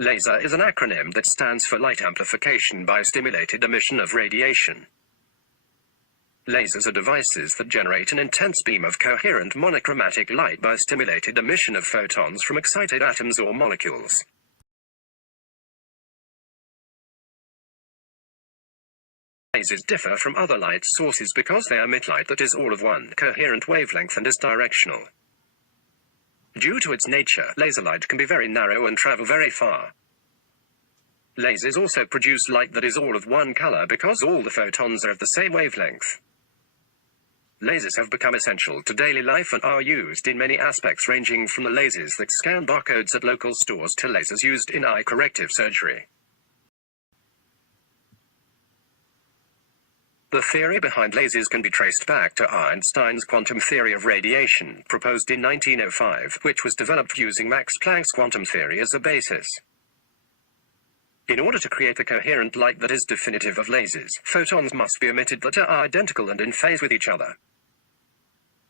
Laser is an acronym that stands for light amplification by stimulated emission of radiation. Lasers are devices that generate an intense beam of coherent monochromatic light by stimulated emission of photons from excited atoms or molecules. Lasers differ from other light sources because they emit light that is all of one coherent wavelength and is directional. Due to its nature, laser light can be very narrow and travel very far. Lasers also produce light that is all of one color because all the photons are of the same wavelength. Lasers have become essential to daily life and are used in many aspects, ranging from the lasers that scan barcodes at local stores to lasers used in eye corrective surgery. The theory behind lasers can be traced back to Einstein's quantum theory of radiation, proposed in 1905, which was developed using Max Planck's quantum theory as a basis. In order to create a coherent light that is definitive of lasers, photons must be emitted that are identical and in phase with each other.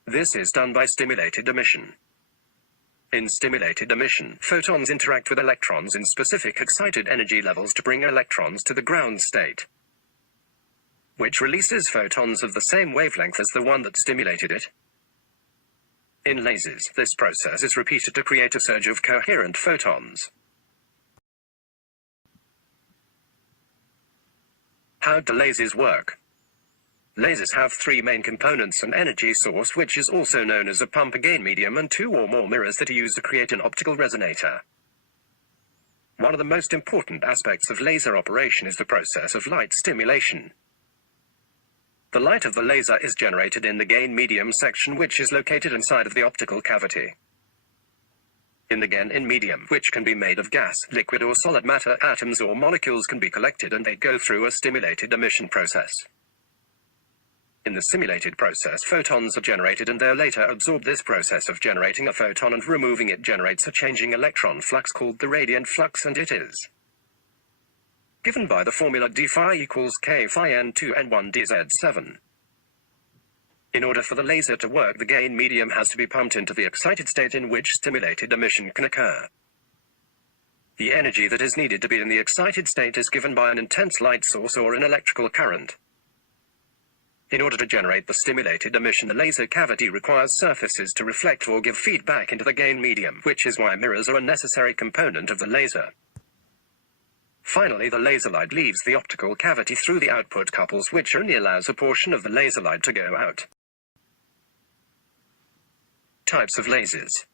This is done by stimulated emission. In stimulated emission, photons interact with electrons in specific excited energy levels to bring electrons to the ground state, which releases photons of the same wavelength as the one that stimulated it. In lasers, this process is repeated to create a surge of coherent photons. How do lasers work? Lasers have three main components: an energy source, which is also known as a pump, a gain medium, and two or more mirrors that are used to create an optical resonator. One of the most important aspects of laser operation is the process of light stimulation. The light of the laser is generated in the gain medium section, which is located inside of the optical cavity. In the gain medium, which can be made of gas, liquid or solid matter, atoms or molecules can be collected and they go through a stimulated emission process. In the simulated process, photons are generated and they're later absorbed. This process of generating a photon and removing it generates a changing electron flux called the radiant flux, and it is given by the formula d phi equals k phi n2 n1 dz7. In order for the laser to work, the gain medium has to be pumped into the excited state in which stimulated emission can occur. The energy that is needed to be in the excited state is given by an intense light source or an electrical current. In order to generate the stimulated emission, the laser cavity requires surfaces to reflect or give feedback into the gain medium, which is why mirrors are a necessary component of the laser. Finally, the laser light leaves the optical cavity through the output couples, which only allows a portion of the laser light to go out. Types of lasers.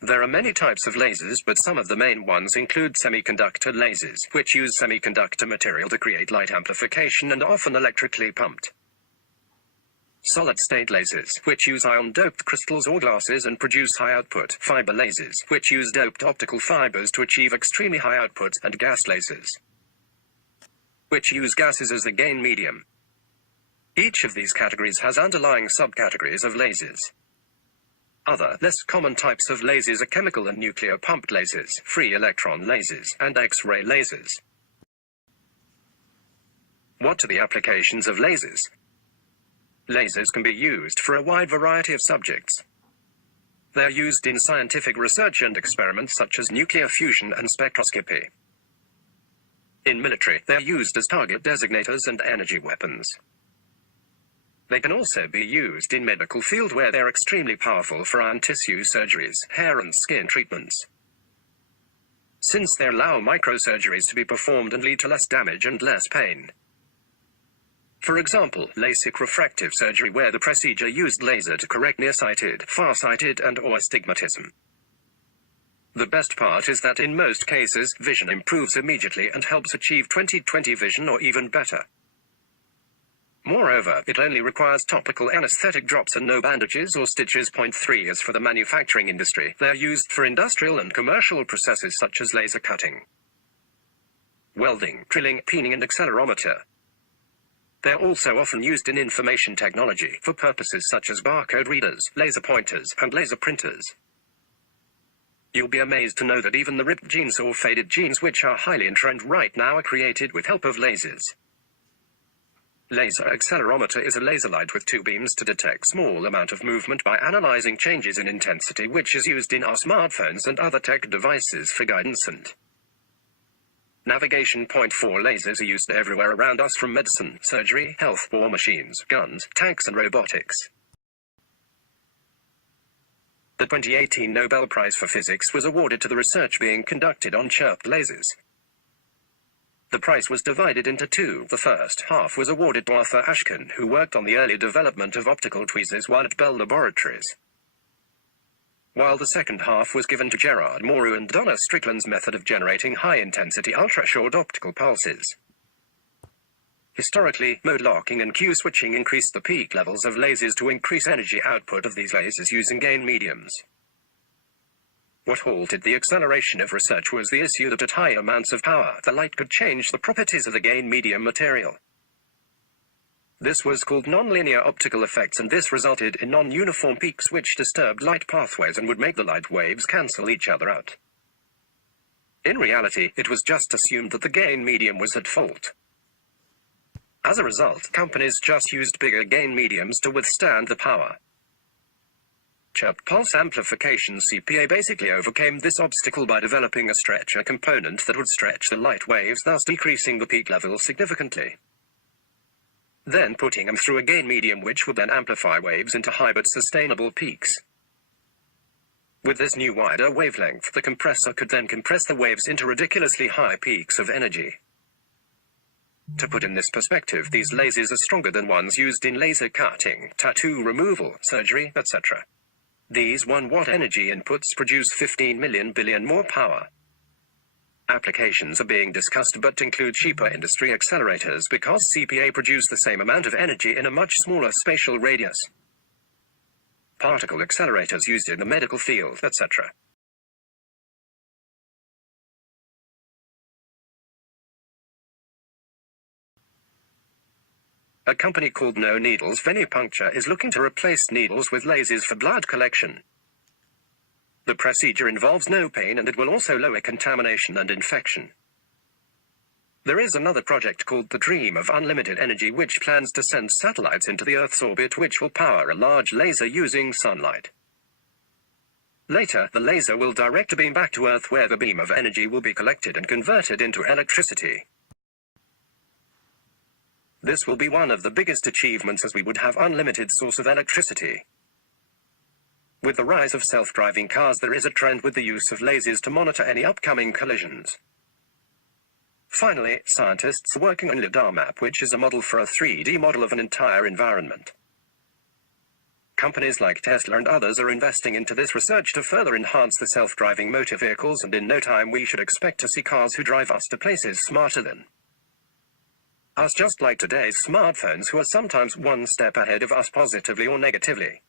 There are many types of lasers, but some of the main ones include semiconductor lasers, which use semiconductor material to create light amplification and are often electrically pumped. Solid-state lasers, which use ion-doped crystals or glasses and produce high-output. Fiber lasers, which use doped optical fibers to achieve extremely high output. And gas lasers, which use gases as the gain medium. Each of these categories has underlying subcategories of lasers. Other, less common types of lasers are chemical and nuclear pumped lasers, free electron lasers, and X-ray lasers. What are the applications of lasers? Lasers can be used for a wide variety of subjects. They are used in scientific research and experiments such as nuclear fusion and spectroscopy. In military, they are used as target designators and energy weapons. They can also be used in medical field where they are extremely powerful for iron tissue surgeries, hair and skin treatments, since they allow microsurgeries to be performed and lead to less damage and less pain. For example, LASIK refractive surgery, where the procedure used laser to correct nearsighted, farsighted and/or astigmatism. The best part is that in most cases, vision improves immediately and helps achieve 20/20 vision or even better. Moreover, it only requires topical anesthetic drops and no bandages or stitches. Point 3 is for the manufacturing industry. They are used for industrial and commercial processes such as laser cutting, welding, drilling, peening and accelerometer. They are also often used in information technology for purposes such as barcode readers, laser pointers, and laser printers. You'll be amazed to know that even the ripped jeans or faded jeans, which are highly in trend right now, are created with help of lasers. Laser accelerometer is a laser light with two beams to detect small amount of movement by analyzing changes in intensity, which is used in our smartphones and other tech devices for guidance and Navigation. Point 4. Lasers are used everywhere around us, from medicine, surgery, health, war machines, guns, tanks and robotics. The 2018 Nobel Prize for Physics was awarded to the research being conducted on chirped lasers. The prize was divided into two. The first half was awarded to Arthur Ashkin, who worked on the early development of optical tweezers while at Bell Laboratories, while the second half was given to Gerard Moreau and Donna Strickland's method of generating high-intensity ultra-short optical pulses. Historically, mode locking and Q switching increased the peak levels of lasers to increase energy output of these lasers using gain mediums. What halted the acceleration of research was the issue that at high amounts of power, the light could change the properties of the gain medium material. This was called nonlinear optical effects, and this resulted in non-uniform peaks which disturbed light pathways and would make the light waves cancel each other out. In reality, it was just assumed that the gain medium was at fault. As a result, companies just used bigger gain mediums to withstand the power. Chirped pulse amplification (CPA) basically overcame this obstacle by developing a stretcher component that would stretch the light waves, thus decreasing the peak level significantly, then putting them through a gain medium which would then amplify waves into high but sustainable peaks. With this new wider wavelength, the compressor could then compress the waves into ridiculously high peaks of energy. To put in this perspective, these lasers are stronger than ones used in laser cutting, tattoo removal, surgery, etc. These 1-watt energy inputs produce 15 million billion more power. Applications are being discussed but include cheaper industry accelerators because CPA produce the same amount of energy in a much smaller spatial radius. Particle accelerators used in the medical field, etc. A company called No Needles Venipuncture is looking to replace needles with lasers for blood collection. The procedure involves no pain, and it will also lower contamination and infection. There is another project called the Dream of Unlimited Energy, which plans to send satellites into the Earth's orbit which will power a large laser using sunlight. Later, the laser will direct a beam back to Earth, where the beam of energy will be collected and converted into electricity. This will be one of the biggest achievements, as we would have unlimited source of electricity. With the rise of self-driving cars, there is a trend with the use of lasers to monitor any upcoming collisions. Finally, scientists are working on LiDAR map, which is a model for a 3D model of an entire environment. Companies like Tesla and others are investing into this research to further enhance the self-driving motor vehicles, and in no time we should expect to see cars who drive us to places smarter than us, just like today's smartphones, who are sometimes one step ahead of us positively or negatively.